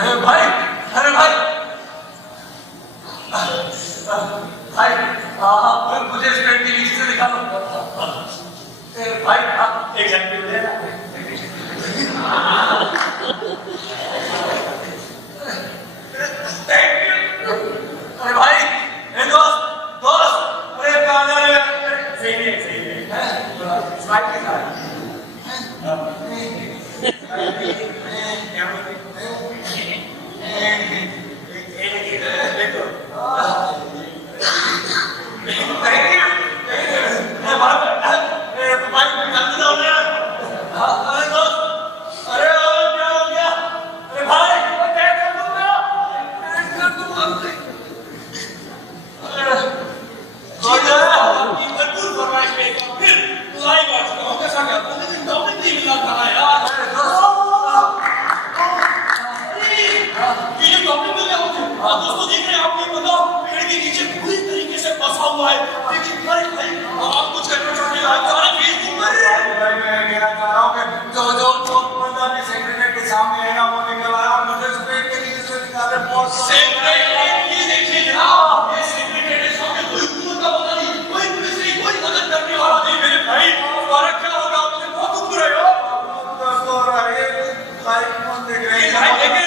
भाई, अरे भाई, भाई, मुझे इस पेड़ के नीचे से निकालो। भाई, एक सेकंड दे ना। अरे भाई, दोस्त, अरे कहाँ जा रहे हो? सही है, स्माइल के साथ। दोस्तों देख रहे हैं आप, ये बंदा पेड़ के नीचे पूरी तरीके से फंसा हुआ है। देखिए भाई आप कुछ करना चाहते हैं फेसबुक पर। भाई मैं कहना चाह रहा हूँ कि जो बंदा भी सेक्रेटरी के सामने है ना, वो निकल आया और मुझे उस पेड़ के नीचे से निकाले। सेक्रेटरी ये देखिए जनाब, ये सेक्रेटरी के सामने कोई हुकूमत का बंदा नहीं, कोई पुलिस नहीं, कोई मदद करने वाला नहीं। मेरे भाई तुम्हारा क्या होगा? मुझे बहुत दुख हो रहा है। भाई देख रहे,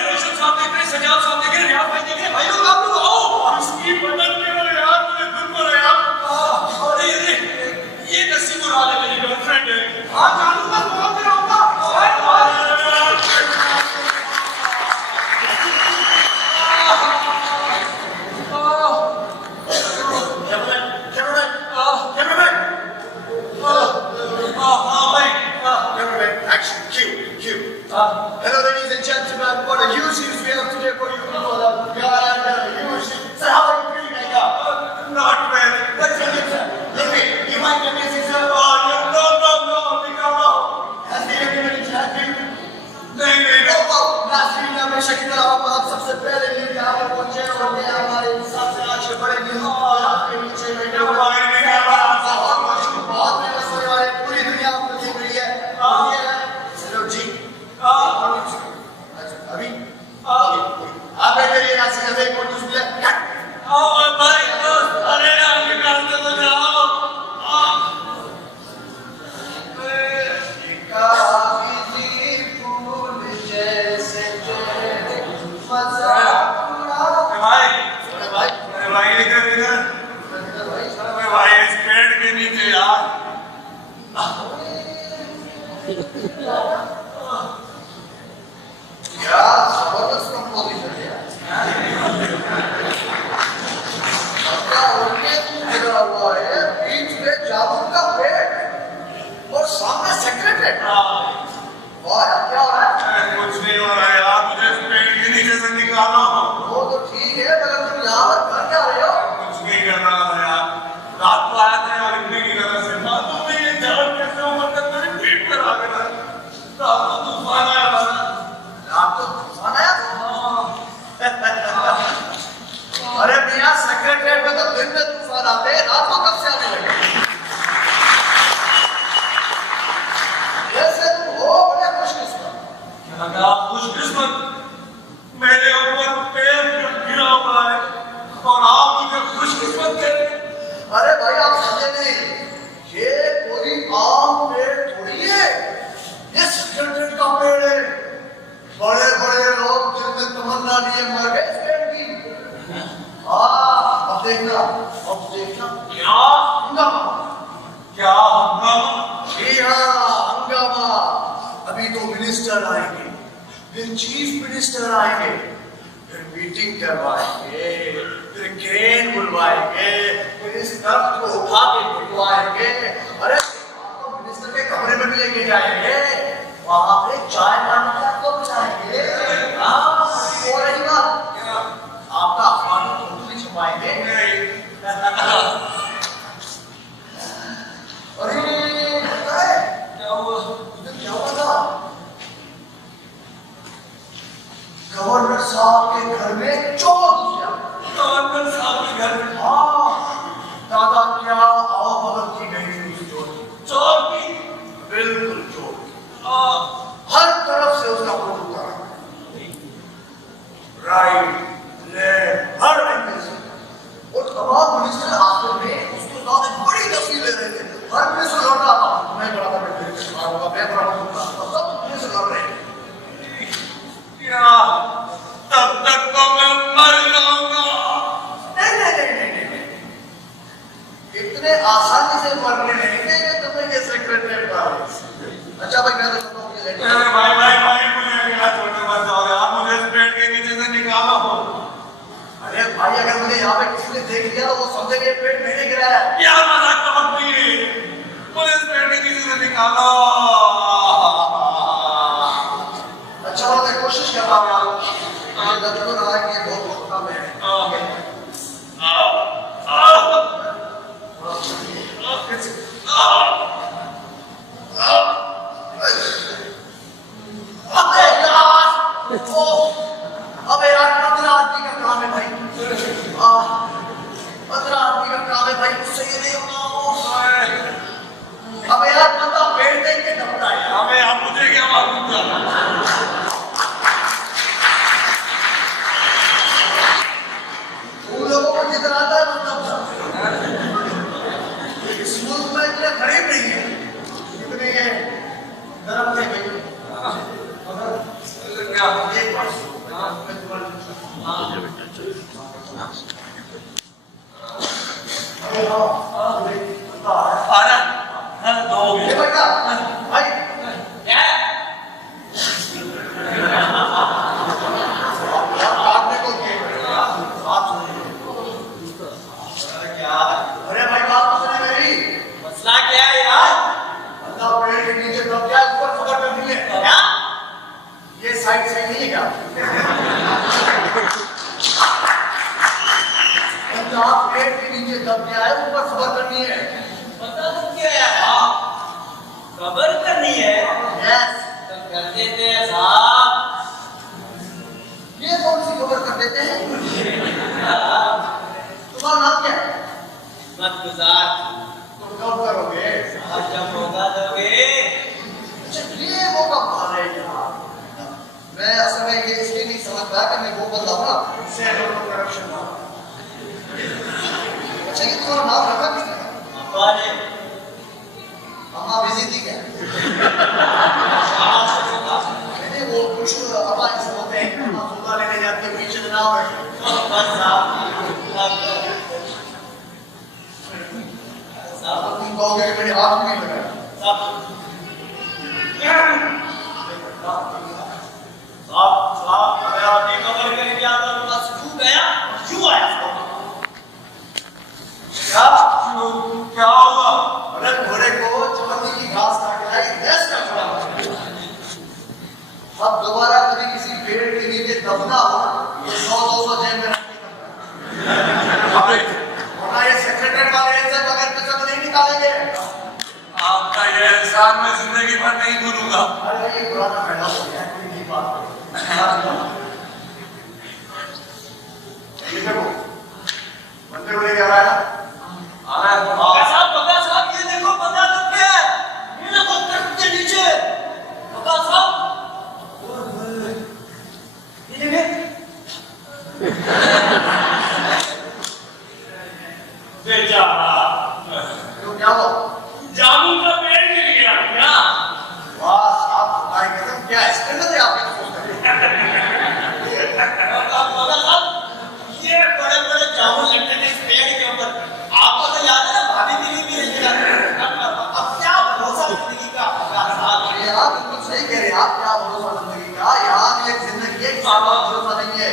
रोशन साहब देख रहे, सजाद साहब देख रहे, रियाज भाई देख रहे। भाई लोग आप लोग आओ, इसकी मदद करो यार, मुझे दुख हो रहा है यार। अरे ये नसीब उड़ा ले, मेरी गर्लफ्रेंड है। हाँ जानू बस बहुत देर होगा। Hello, ladies and gentlemen. What a huge news we have today for you people. We are under huge. Sir, how are you feeling right now? Not well. What's your name, sir? Leave it. You might be missing, sir. No. Has the everybody helped you? नहीं। नाज़रीन, हमेशा की तरह आप सबसे पहले यहाँ पे पहुँचे और ये हमारे सबसे आज के बड़े न्यूज़ के नीचे बैठे हुए बहुत मशहूर, बहुत फेमस होने वाले, पूरी दुनिया आपको देख रही है। हेलो जी। अभी आप बैठे रहिए, यहाँ से हमें कोई न्यूज़ मिले। भाई दोस्त, अरे यार निकाल दो जाओ। भाई इस पेड़ के नीचे यार। क्या जबरदस्त कंपोजिशन है। अपना उनके गिरा हुआ है, बीच में जामुन का पेड़ और सामने सेक्रेटरी। वाह यार, क्या हो रहा है? कुछ नहीं हो रहा है यार, मुझे इस पेड़ के नीचे से निकालो। वो तो ठीक है, मगर तुम यहाँ पर कर क्या रहे हो? कुछ नहीं कर रहा था यार, रात को आया था यार इतने की तरह से। मालूम नहीं ये जान कैसे ऊपर तक मेरे पेट पर आ गया। रात को तूफान आया था। अरे मियाँ, सेक्रेटरीट में तो दिन में तूफान आते हैं, रात को कब से आने लगे? वैसे तुम हो बड़े खुशकिस्मत। क्या खुशकिस्मत? मेरे ऊपर पेड़ गिरा हुआ है और आप मुझे खुशकिस्मत कह रहे हैं? अरे भाई आप समझे नहीं, ये कोई आम पेड़ थोड़ी है, ये सेक्रेटरीट का पेड़ है। बड़े बड़े लोग दिल में तमन्ना लिए मर गए इस पेड़ की। अब देखना क्या हंगामा। क्या हंगामा? जी हाँ, हंगामा। अभी तो मिनिस्टर आएंगे, फिर चीफ मिनिस्टर आएंगे, फिर मीटिंग करवाएंगे, फिर क्रेन बुलवाएंगे, फिर इस दर्द को उठा के भिजवाएंगे। अरे आपको मिनिस्टर के कमरे में भी लेके जाएंगे, वहां पे चाय पानी के आपको पिलाएंगे। हाँ, वो रही बात। आपका अखबार में फोटो भी छपवाएंगे। अरे क्या हुआ था? गवर्नर साहब के घर में चोर घुस गया। गवर्नर साहब के घर में? हाँ, दादा क्या आवभगत की गई थी उस चोर की। बिल्कुल चोर। हर तरफ से उसका फोटो उतारा। राइट, लेफ्ट, हर एंगल से। और तमाम मिनिस्टर आखिर में उसके साथ एक बड़ी तस्वीर ले रहे थे। हर मिनिस्टर लड़ रहा था, मैं बड़ा था, मैं बड़ा था, सब मिनिस्टर लड़ रहे थे। क्या तब तक तो मैं मर जाऊंगा। नहीं। इतने आसानी से मरने नहीं देंगे तुम्हें ये सेक्रेटरी का। अच्छा भाई, मैं तो कहता हूँ कि अरे भाई मुझे अकेला छोड़कर मत जाओ यार, मुझे इस पेड़ के नीचे से निकालो। अरे भाई, अगर मुझे यहाँ पे किसी ने देख लिया तो वो समझेंगे ये पेड़ मैंने गिराया है। क्या मजाक का वक्त नहीं है, मुझे इस पेड़ के नीचे से निकालो। अच्छा मैं कोशिश कर रहा हूँ यार, मुझे लग तो रहा है कि ये बहुत कम है। अबे यार 15 आदमी का काम है भाई, 15 आदमी का काम है भाई, मुझसे ये नहीं होगा। अबे यार बंदा पेड़ देख के डरता है। हमें आप मुझे क्या मालूम था। उन लोगों को जितना आता है मतलब इस मुल्क में इतने गरीब नहीं है जितने ये दरख्त है भाई। क्या एक बात मैं तुम्हारे आ रहा है दो हो गए। ये बेटा भाई क्या काटने को बात सुनिए। क्या अरे भाई बात तो सुनिए मेरी। मसला क्या है यार? बंदा पेड़ के नीचे दब गया, ऊपर खबर करनी है क्या ये साइड से नहीं है क्या? बंदा पेड़ के नीचे दब गया है, ऊपर खबर करनी है। पता तो क्या है? खबर करनी है यस, तो कर देते हैं साहब। ये कौन सी खबर कर देते हैं? तुम्हारा नाम क्या है? मत गुजार तुम कब करोगे? और जब मौका दोगे अच्छा ये वो कब आ रहे हैं यार? मैं असल में ये इसलिए नहीं समझ पाया कि मैं वो बंदा हूँ ना, इससे करप्शन ना। अच्छा ये तुम्हारा नाम रखा किसने? अब्बा ने अम्मा बिजी थी क्या? नहीं वो कुछ अब्बा ऐसे होते हैं, अम्मा सौदा लेने जाती है, पीछे से ना बैठे। बस साहब अब तुम कहोगे कि मेरे हाथ में नहीं लगाया। साहब मेरा टेकओवर करके आता हूँ, बस क्यों गया क्यों आया? क्या हुआ? अरे घोड़े को चमड़ी की घास काट लाई, रेस्ट कर रहा हूं। अब दोबारा कभी किसी पेड़ के नीचे दबना हो तो 100-200 जेब में वरना ये सेक्रेटरी वाले ऐसे बगैर पैसा तो नहीं निकालेंगे। आपका ये एहसान मैं जिंदगी भर नहीं भूलूंगा। अरे ये पुराना पैदा हो गया, कोई नहीं बात ये देखो बंदे को लेके आ रहा है ना। बगा साहब ये देखो बंदा तो क्या है? ये देखो ट्रक के नीचे बगा साहब ये देखे बेचारा तो क्या हुआ? जामुन का पेड़ गिर गया क्या? वाह साहब भाई कसम क्या स्टैंडर्ड है आपके सोच का। बगा साहब ये बड़े बड़े जामुन लगते थे इस पेड़ के ऊपर। आपको तो याद है ना भाभी भी अब क्या भरोसा जिंदगी का बगा साहब? अरे आप बिल्कुल सही कह रहे हैं, आप क्या भरोसा जिंदगी का? यहाँ की एक जिंदगी है, किसी का भरोसा नहीं है।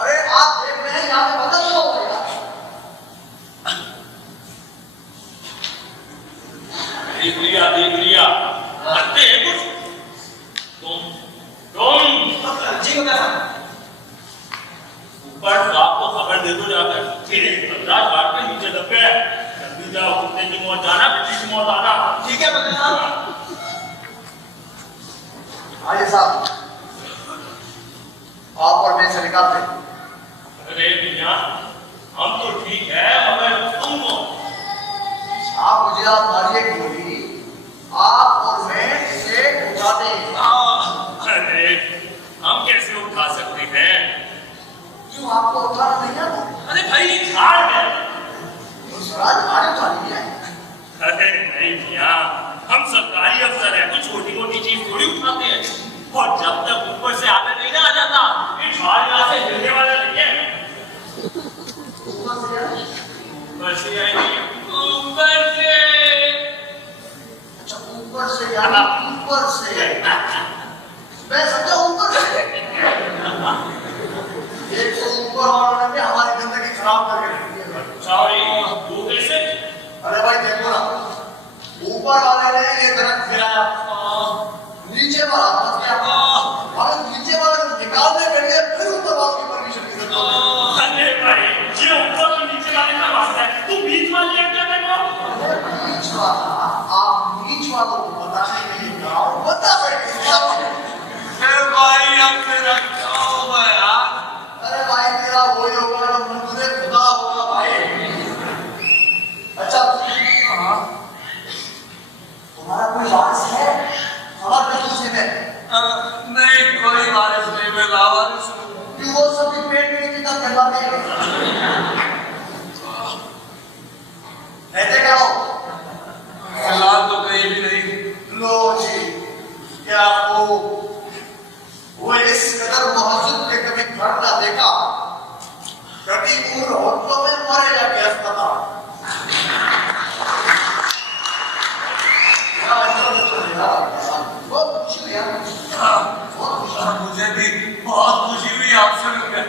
अरे आप देख रहे हैं यहाँ पे बदल रहा होगा यार। देख लिया करते हैं कुछ तुम जी बगा साहब ऊपर आपको खबर दे दो जाकर फिर 15 घाट के नीचे दब गए। जल्दी जाओ, कुत्ते की मौत जाना, बिल्ली की मौत आना। ठीक है बगा साहब। आइए साहब, आप और मैं से निकालते हैं। अरे मियां हम तो ठीक है मगर तुम कौन? आप मुझे आप मारिए गोली, आप और मैं इसे उठाते हैं। अरे हम कैसे उठा सकते हैं? क्यों आपको उठाना नहीं आता? अरे भाई ये झाड़ है। तो स्वराज गाड़ी उठानी है। अरे नहीं भैया, हम सरकारी अफसर हैं, कुछ छोटी मोटी चीज थोड़ी उठाते हैं। और जब तक ऊपर से आदर नहीं ना आ जाता, ये झाड़ यहाँ से हिलने वाला नहीं है। ऊपर से आएंगे, ऊपर से। अच्छा ऊपर से यानी ऊपर से। मैं समझा ऊपर से। एक तो ऊपर वालों ने भी हमारी जिंदगी खराब करके रखी है। सॉरी, वो कैसे? अरे भाई देखो ना, ऊपर वाले ने ये दरख्त गिराया, नीचे वाला फंस गया, और नीचे वाले को निकालने के लिए फिर ऊपर वाले की परमिशन की जरूरत है। अरे भाई, ये ऊपर और नीचे वाले का वास्ता है, तू बीच वाले क्या करना? बीच वाला, आप बीच वालों को बताने के लिए कहा और बता बैठे। भाई अब मेरा क्या होगा यार? अरे भाई तेरा वही होगा जो मुझे खुदा होगा भाई। अच्छा तुम्हारा कोई वारिस है? खबर में तुझे है? नहीं कोई वारिस नहीं, मैं लावारिस हूँ। क्यों वो सभी पेट में कितना गंदा नहीं रहते क्या हो? फिलहाल तो कहीं भी नहीं। लो जी, क्या वो इस कदर महजूद के कभी घर ना देखा, कभी उम्र होटलों में मरे जाके अस्पताल। बहुत खुशी हुई मुझे भी बहुत खुशी हुई आपसे मिलकर।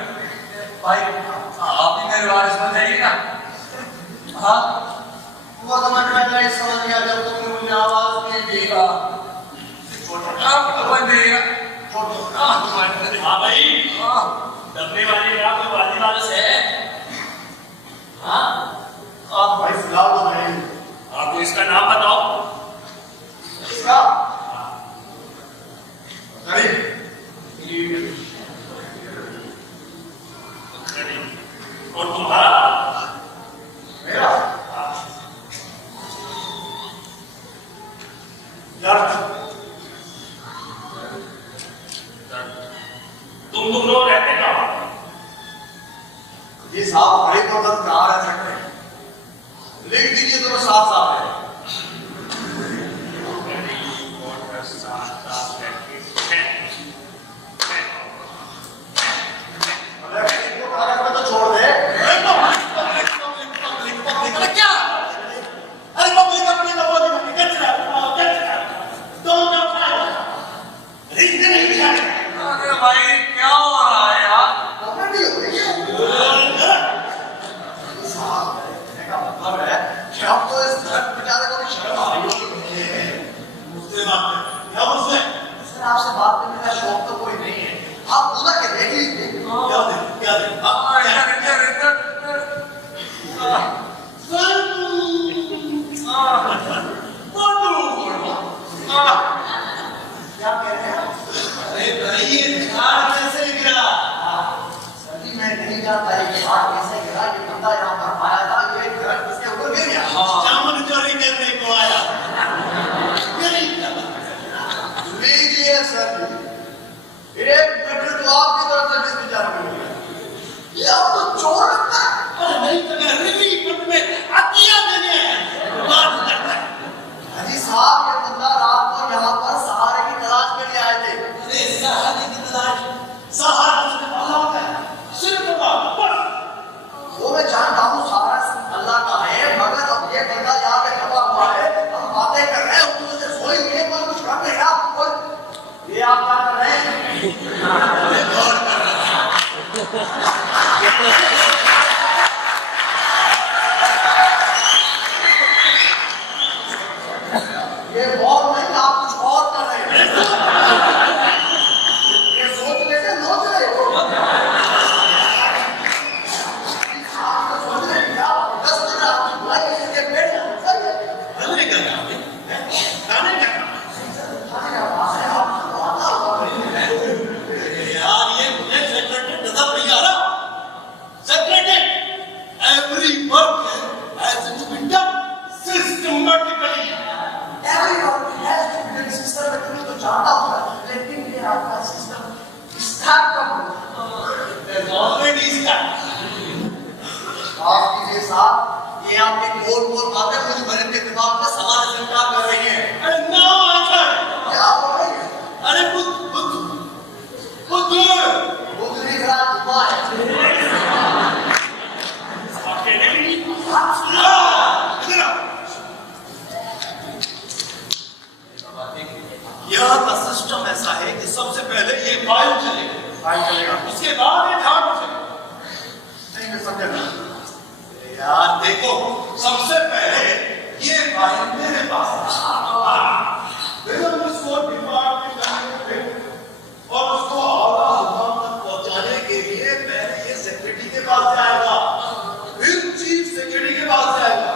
भाई आप ही मेरे वारिस बन जाइएगा। हाँ वो तो मैं समझ गया जब तुमने मुझे आवाज नहीं दी। आप बन जाइएगा। हाँ भाई, दबने वाले का कोई वाली वारिस है? हाँ? आप भाई फिलहाल तो नहीं। आपको इसका नाम बताओ। इसका? और तुम्हारा? मेरा? दर्द। तुम लोग रहते कहाँ? ये साफ बड़े तो दर्द कहाँ रह सकते हैं? लिख दीजिए तो साफ साफ है। तो छोड़ दे। क्या? अरे पब्लिक अपनी तो बोली मत कर चला, कर चला। don't try। लिखने नहीं लिखा। अरे भाई क्या हो रहा है यार? कॉमेडी हो रही है। साफ है, का मतलब है कि अब तो इस दर्द बेचारे को भी शर्म आ रही है। मुझसे बात कर। क्या मुझसे? सर आपसे बात करने का शौक तो कोई नहीं है। आप खुदा के देख लीजिए। क्या दे? क्या दे? क्या कह रहे हैं? अरे भाई ये झाड़ कैसे गिरा? सर जी मैं नहीं जानता ये झाड़ कैसे गिरा, ये बंदा यहाँ पर आया था, ये दरख्त इसके ऊपर गिर गया। जामुन चोरी करने को आया। लीजिए सर जी, 1 मिनट तो आपकी तरफ से भी विचार करिए। ये आपको चोर लगता है? अरे नहीं तो मैं रिलीफ में अतिया देने आया। बात करता है। हाजी साहब ये बंदा रात को यहाँ पर सहारे की तलाश के लिए आए थे। अरे सहारे की तलाश? सहारा उसने पाला होता है। सिर्फ बस। वो मैं जानता हूँ सहारा अल्लाह का है, मगर अब ये बंदा यहाँ पे खपा हुआ है, हम बातें कर रहे हैं, उसको से सोई हुई है, कोई कुछ कर देगा। ये आप क्या कर रहे हैं? गौर कर रहा ये और नहीं, आप कुछ और कर रहे हैं। ये सोच लेते सोच रहे हो। आप तो सोच रहे हैं क्या 10 दिन आपकी बुलाई इसके पेट में सही है। खाने का काम है? खाने का काम? खाने का पास है, आपको तो आता होगा। यार ये मुझे चेक करके नजर नहीं आ रहा। साहब, ये आपकी गोल-गोल बातें मुझ गरीब के दिमाग में सवाल से इनकार कर रही हैं। अरे नो आंसर। क्या हो रही है? अरे बुद्ध बुद्ध नहीं खड़ा, दुआ है। अकेले नहीं। इधर आओ। यहाँ का सिस्टम ऐसा है कि सबसे पहले ये फाइल चलेगा, फाइल चलेगा। उसके बाद ये ध्यान रखेगा। नहीं मैं समझा नहीं। यार देखो, सबसे पहले ये फाइल मेरे पास फिर हम उसको डिपार्टमेंट जाने और उसको आला हुकाम तक पहुंचाने के लिए पहले ये सेक्रेटरी के पास जाएगा, फिर चीफ सेक्रेटरी के पास जाएगा,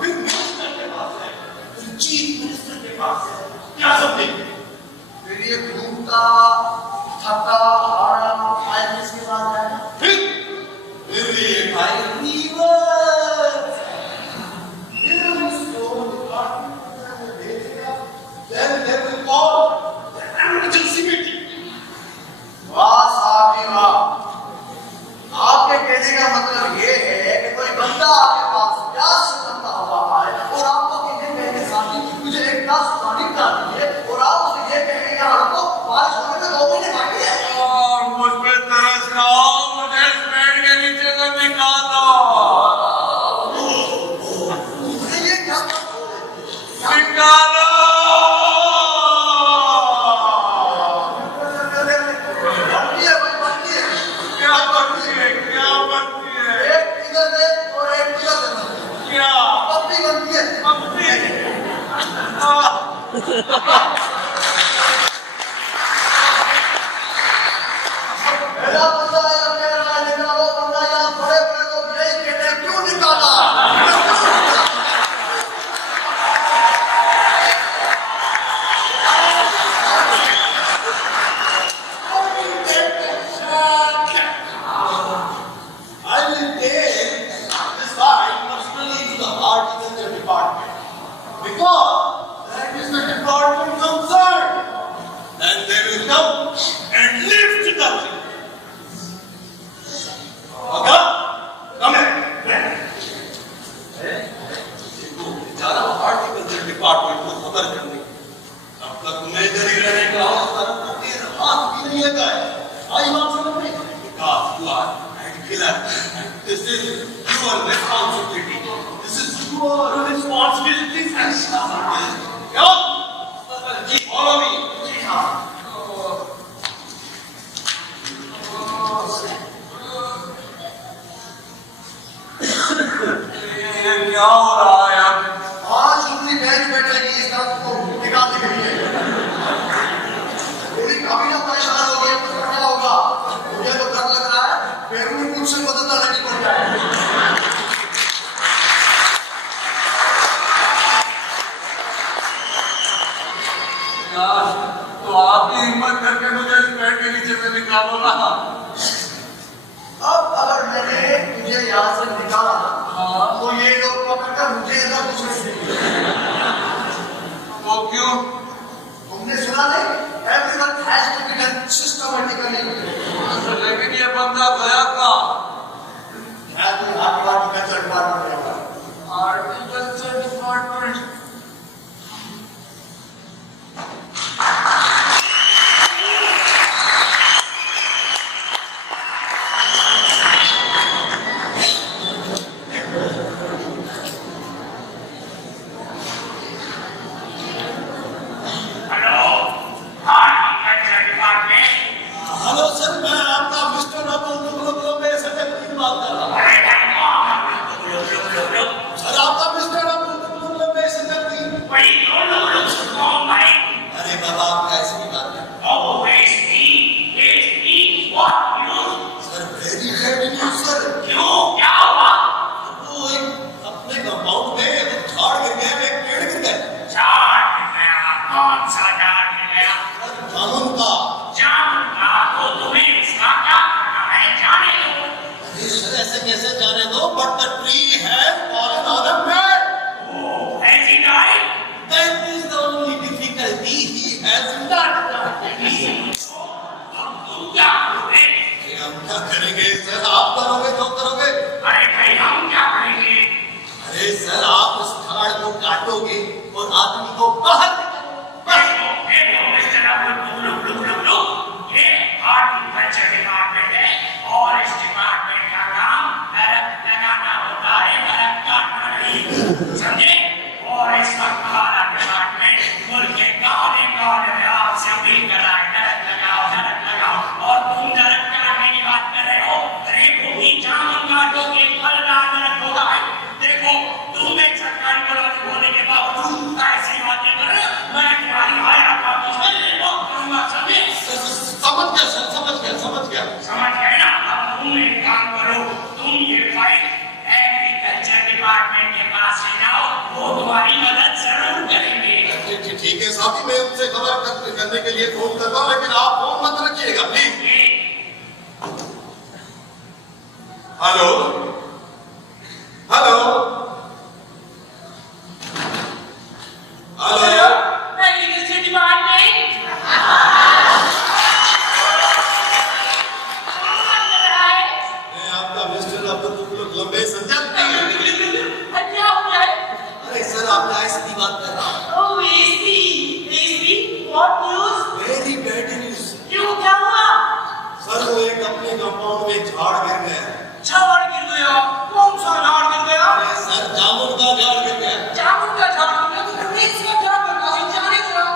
फिर मिनिस्टर के पास जाएगा, फिर चीफ मिनिस्टर के पास जाएगा। क्या समझे? फिर ये घूमता, थका, हारा, फाइल किसके पास जाएगा? फिर ये फाइल रिवर्स, फिर उसको डिपार्टमेंट में भेजेगा, then they will call the emergency meeting. वाह साहब जी वाह। आपके कहने का मतलब ये है कि कोई बंदा आपके पास प्यास से बनता हुआ आए और आपको कहने के साथ ही मुझे एक गिलास पानी पिला दीजिए और आप उसे ये कहेंगे कि आपको बारिश होने में 2 महीने बाकी है। और मुझ पे तरस खाओ, मुझे इस पेड़ के नीचे से निकालो। ये क्या निकालो। बनती है भाई, बनती है। क्या बनती है? क्या बनती है? एक इधर से और एक उधर से बनती है। क्या पत्ती बनती है। बनती है? मेरा बंदा है, कह रहा है निकालो, बंदा यहाँ बड़े बड़े लोग यही कहते हैं क्यों निकाला? I will take this file personally to the Horticulture Department because that is the department concerned. Then they will come and lift the thing. Okay? Come here. देखो, बेचारा Horticulture Department को खबर करने अब तक मैं इधर ही रहने का हूँ, तरफ तो तेरा हाथ भी नहीं लगा है। आई बात समझ में? Because you are killer. This is your responsibility. This is your responsibility. Come, follow me. ये क्या हो रहा है अब? आज पूरी बेंच बैठेगी इस दर्द को निकालने के लिए। पूरी काबीना परेशान हो गई है, कुछ करना होगा। मुझे तो डर लग रहा है पैर में कुछ से बदलता नहीं पड़ जाए। यार, तो आप ही हिम्मत करके मुझे इस पेड़ के नीचे से निकालो ना। अब अगर मैंने तुझे यहाँ से निकाला तो ये लोग पकड़कर मुझे इधर घुसेड़ेंगे। वो क्यों? तुमने सुना नहीं? Everyone has to be done systematically. लेकिन ये बंदा गया कहाँ? क्या तुम Horticulture Department में होगा? Horticulture Department। हेलो सर, मैं आपका मिस्टर अबुल सेक्रेटरी बात कर रहा हूँ। सर, आपका मिस्टर अबुल सेक्रेटरी। अरे बाबा, आप कैसे भी बात कर? Sir, very bad news sir. तो एक अपने कंपाउंड में झाड़ गिर गया, एक पेड़ गिर गया। जामुन का। अरे सर, ऐसे कैसे जाने दो? But the tree has fallen on a man. That is the only difficulty. He has not died. हम क्या करेंगे सर? आप करोगे तो करोगे। अरे भाई हम क्या करेंगे? सर आप उस झाड़ को काटोगे और आदमी को बाहर हॉर्टिकल्चर डिपार्टमेंट है और इस डिपार्टमेंट का काम दरख्त लगाना होता है, दरख्त काटना नहीं, समझे? और इसका हमारा डिपार्टमेंट मुल्क के गाने में आपसे अपील कर रहा है, दरख्त लगाओ और तुम दरख्त काटने की बात कर रहे हो। रेखों की जामुन काटोगे, फलदार दरख्त होगा। देखो तुम एक सरकारी मुलाजिम होने के बावजूद ऐसी बातें कर रहे हो, मैं तुम्हारी आया का करूंगा, समझे? समझ गया समझ गए ना? अब तुम एक काम करो, तुम ये फाइल एग्रीकल्चर डिपार्टमेंट के पास ले जाओ, वो तुम्हारी मदद जरूर करेंगे। ठीक है साहब, मैं उनसे खबर करने के लिए फोन करता हूँ, लेकिन आप फोन मत रखिएगा please. Hello hello hello agriculture department लंबे संजय क्या हो गया है? अरे सर आप क्या सीधी बात कर रहा है? Oh SP what news? Very bad news. क्यों, क्या हुआ? सर वो एक अपने कंपाउंड में झाड़ गिर गया है। झाड़ गिर गया? कौन सा झाड़ गिर गया? अरे सर जामुन का झाड़ गिर गया। जामुन का झाड़ गिर गया? तो मैं इसका क्या करता हूँ, जाने दो।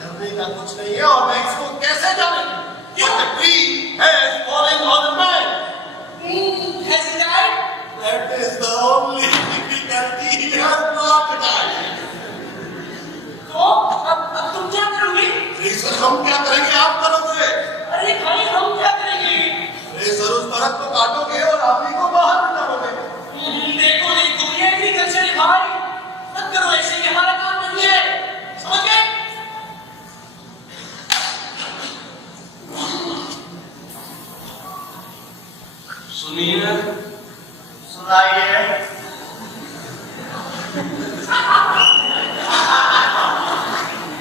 डरने का कुछ नहीं है, और मैं इसको कैसे जाने? The tree has fallen on a man. Has he died? That is the only difficulty. He has not died. तो अब तुम क्या करोगे? अरे सर हम क्या करेंगे, आप करोगे? अरे भाई हम क्या करेंगे? अरे सर उस दरख्त को काटोगे और आदमी को बाहर निकालोगे। देखो ये एग्रीकल्चर है भाई, मत करो ऐसे, ये हमारा काम नहीं है, समझ गए? सुनिए, सुनाइए।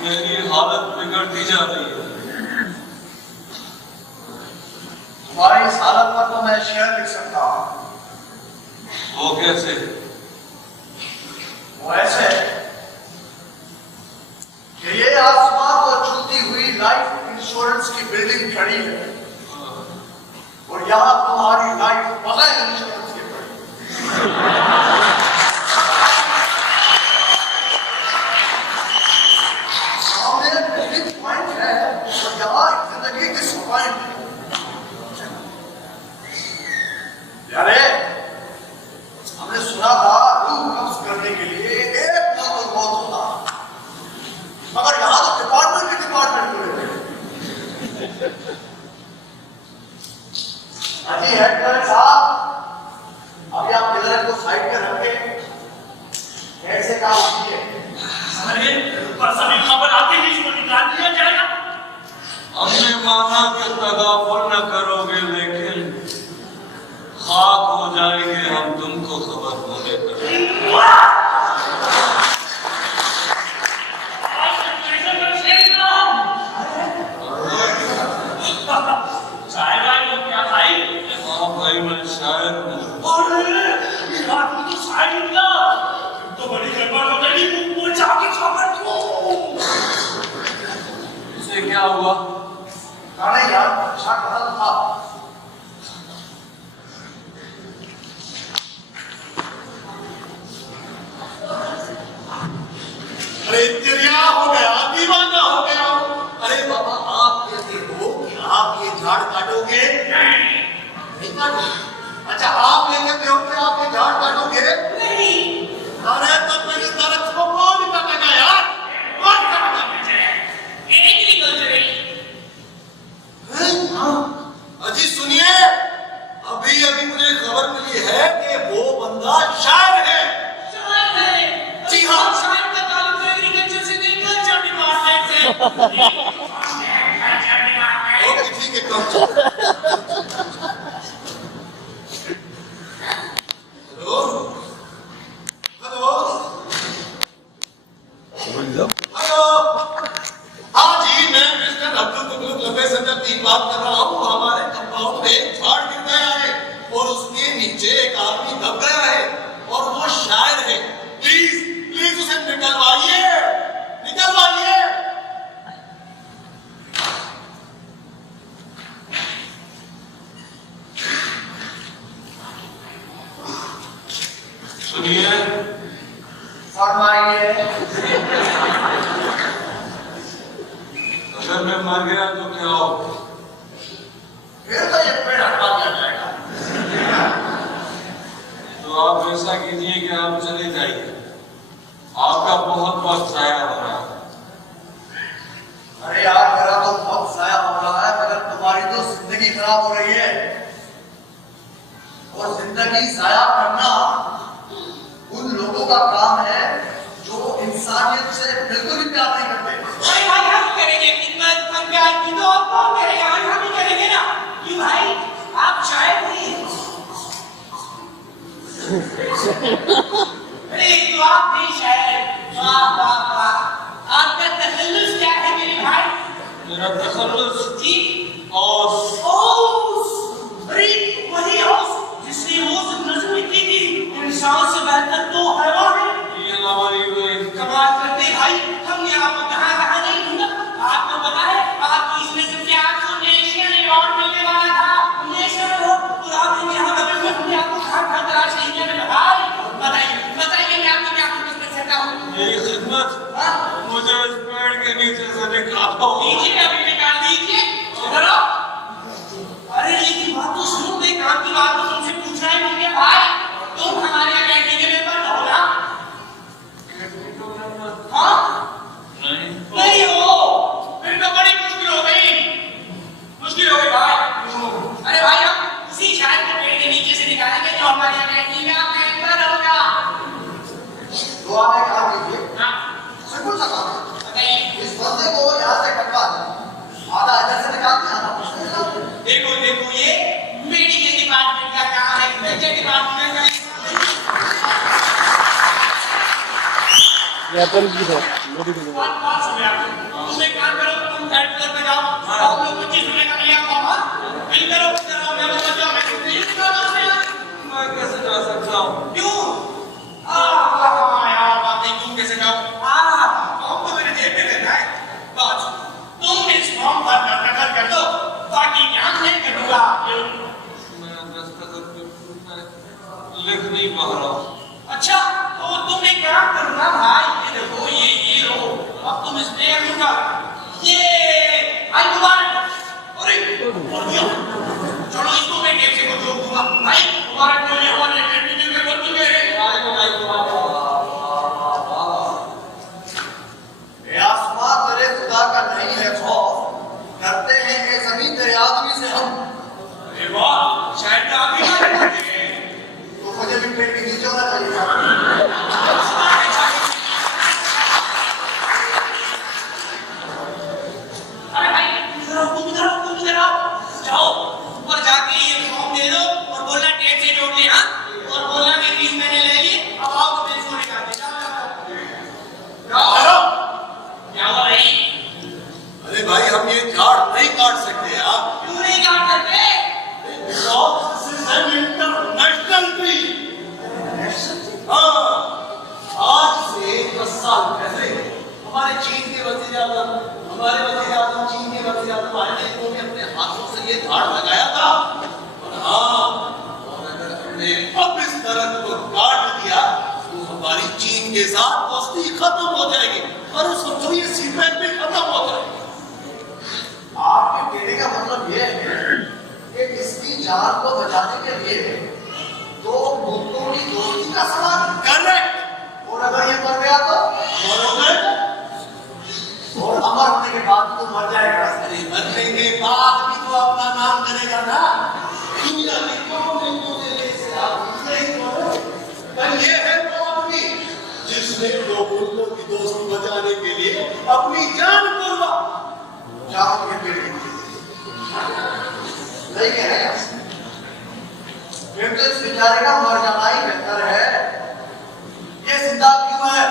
मेरी हालत बिगड़ती जा रही है। तुम्हारी इस हालत पर तो मैं शेयर लिख सकता हूँ। वो कैसे? वो ऐसे कि ये आसमान को छूती हुई लाइफ इंश्योरेंस की बिल्डिंग खड़ी है, और यहाँ तुम्हारी लाइफ बगैर इंश्योरेंस के पड़ी। सामने बिल्डिंग पॉइंट है और यहाँ जिंदगी किस पॉइंट है। यारे हमने सुना था रूह कब्ज करने के लिए एक ना कोई बहुत होता, मगर यहाँ तो डिपार्टमेंट के डिपार्टमेंट खुले थे। अजी हेड कलर साहब, अभी आप किधर को साइड पे रख के कैसे काम कीजिए। अरे बस अभी खबर आती ही इसको निकाल दिया जाएगा। हमने माना कि तगाफुल न करोगे, लेकिन खाक हो जाएंगे हम तुमको खबर होने पर। भाई मैं शायर हूँ। तो शायर निकला, तो बड़ी गड़बड़ हो जाएगी, वो जाके खबर दो। इसे क्या हुआ? अरे यार अच्छा कहा था। अरे चिड़िया हो गया, दीवाना हो गया। अरे बाबा आप कहते हो कि आप ये झाड़ काटोगे? नहीं काटोगे? अच्छा आप ये कहते हो कि आप ये झाड़ काटोगे? नहीं। अरे तो फिर इस दरख्त को कौन काटेगा यार? कौन काटेगा? अजी सुनिए, अभी अभी मुझे खबर मिली है कि वो बंदा शायर है। जी हाँ, शायर का ताल्लुक एग्रीकल्चर से नहीं, कल्चर डिपार्टमेंट से। ओके ठीक है, कम हेलो हेलो हेलो, हाँ जी मैं मिस्टर अब्दुल तुगलक लंबे संजय की बात कर रहा हूँ। हमारे कंपाउंड में एक झाड़ गिर गया है और उसके नीचे एक आदमी दब गया है और वो शायर है। सुनिए, फरमाइए। अगर मैं मर गया तो क्या हो? फिर तो ये पेड़ हटा दिया जाएगा। तो आप ऐसा कीजिए कि आप चले जाइए, आपका बहुत वक्त जाया हो रहा है। अरे यार, मेरा तो बहुत जाया हो रहा है, मगर तुम्हारी तो जिंदगी खराब हो रही है। और जिंदगी जाया करना उन लोगों का काम है जो इंसानियत से बिल्कुल भी प्यार नहीं करते। भाई भाई हम करेंगे खिदमत, हम प्यार की तो और कौन करेगा? हम ही करेंगे ना। क्यों भाई, आप शायद नहीं। अरे तो आप भी शायद। वाह वाह वाह, आपका तसल्लुस क्या है मेरे भाई? मेरा तसल्लुस जी औस। ओस, अरे वही ओस जिसने ओस नज्म लिखी थी, इंसान से बेहतर तो हैवान है। ये हमारी कमाल करते भाई, हमने आपको कहाँ कहाँ नहीं ढूंढा। आपको पता है, आपको इस नस्ल से आपको नेशनल अवार्ड मिलने वाला था, नेशनल अवार्ड। और आपने यहाँ बगल में हमने आपको कहाँ कहाँ तलाश नहीं किया मेरे भाई? बताइए बताइए, मैं आपको क्या खिदमत कर सकता हूँ? मेरी खिदमत, हाँ? मुझे इस पेड़ के नीचे से निकालो। लीजिए, अभी निकाल दीजिए। इधर आओ। अरे लेकिन बात तो सुनो, मैं काम की बात तो तुमसे पूछना ही भूल गया भाई। तुम हमारे यहाँ कैंटीन के मेंबर हो ना? हाँ? नहीं, नहीं हो, फिर तो बड़ी मुश्किल हो गई। मुश्किल हो गई भाई। अरे भाई, हम उसी शायद को पेड़ के नीचे से निकालेंगे जो हमारे यहाँ कैंटीन का मेंबर होगा। दुआ में काम कीजिए। हाँ, सिंपल सा काम है। बताइए। इस बंदे को यहाँ से कटवा दें, आधा इधर से निकाल के आधा उधर से निकाल दें। देखो देखो, ये मेडिकल डिपार्टमेंट का काम है, मेडिकल डिपार्टमेंट का। एप्पल की है बात सुने आपको। तुम एक काम करो, तुम थर्ड फ्लोर पे जाओ, हम लोग 25 रुपए का लिया मामा। बिल करो, जरा मैं बता मैं ये निकाल दो उसमें यार। मैं कैसे जा सकता हूँ? क्यों? यार बात नहीं, तुम कैसे जाओ? फॉर्म तो मेरे जेब में रहता है। बस तुम इस फॉर्म पर दस्तखत कर दो, बाकी क्या मैं करूँगा। मैं दस्तखत लिख नहीं पा रहा हूँ। अच्छा, तो तुम एक काम करो ना भाई, ये देखो, ये लो। अब तुम इसमें लूंगा ये आई मुबारक। अरे चलो, इसको मैं जेब से को जोड़ दूंगा। भाई मुबारक, मुझे हमारे कैंटीन में बोल चुके हैं। ये आसमान तेरे खुदा का नहीं है खौफ, करते हैं ये जमीन तेरे आदमी से हम। अरे वाह, शायद आप ही मारे होते हैं। तो मुझे भी पेड़ के नीचे होना चाहिए था। अरे भाई, तुम इधर आओ। जाओ ऊपर जाके ये फॉर्म दे दो और बोलना टेप से जोड़ ले। हाँ, और बोलना कि फीस मैंने ले ली, अब आओ तो पेन को निकाल दे। जाओ। क्या हुआ भाई? अरे भाई, हम ये झाड़ नहीं काट सकते यार। क्यों नहीं काट सकते? इंटरनेशनल भी। हाँ, आज से 10 साल पहले हमारे चीन के वज़ीर आज़म, चीन के वज़ीर आज़म आए थे, इन्होंने अपने हाथों से ये झाड़ लगाया था। और हाँ, और अगर हमने अब इस दरख्त को काट दिया तो हमारी चीन के साथ दोस्ती खत्म हो जाएगी और उस पूरी सीमेंट भी खत्म हो जाएगी। आपके कहने का मतलब ये है कि इसकी जान को बचाने के लिए दो मुल्कों की दोस्ती का सवाल। करेक्ट। और अगर ये मर गया तो मरोगे, और अमर होने के बाद तो मर जाएगा। अरे मरने के बाद भी तो अपना नाम करेगा ना। दुनिया के कोने-कोने में से आप नहीं करो। पर ये है वो आदमी जिसने दो मुल्कों की दोस्ती बचाने के लिए अपनी जान कुर्बान। जान के पेड़ नहीं कह रहे हैं। फिर तो इस बेचारे का मर जाना ही बेहतर है। ये जिंदा क्यों है?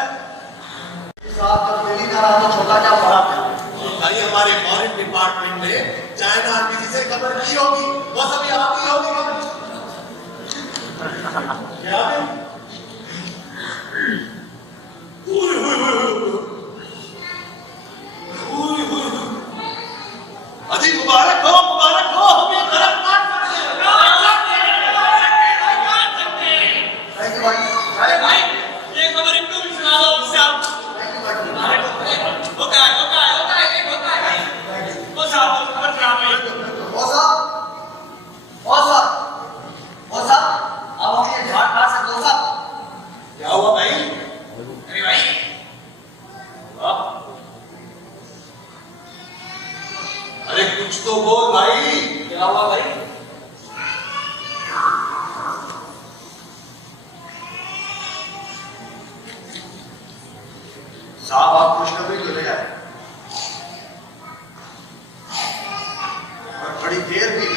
साथ तब्दीली करा तो छोटा क्या बड़ा क्या? भाई, हमारे फॉरेन डिपार्टमेंट ने चाइना किसी से खबर की होगी, बस अभी आपकी होगी खबर। क्या है? अजी मुबारक हो, हम ये दरख्त काट सकते हैं। थैंक यू भाई। कुछ तो बोल भाई। क्या हुआ भाई? साहब आप खुशखबरी तो ले आए और बड़ी देर भी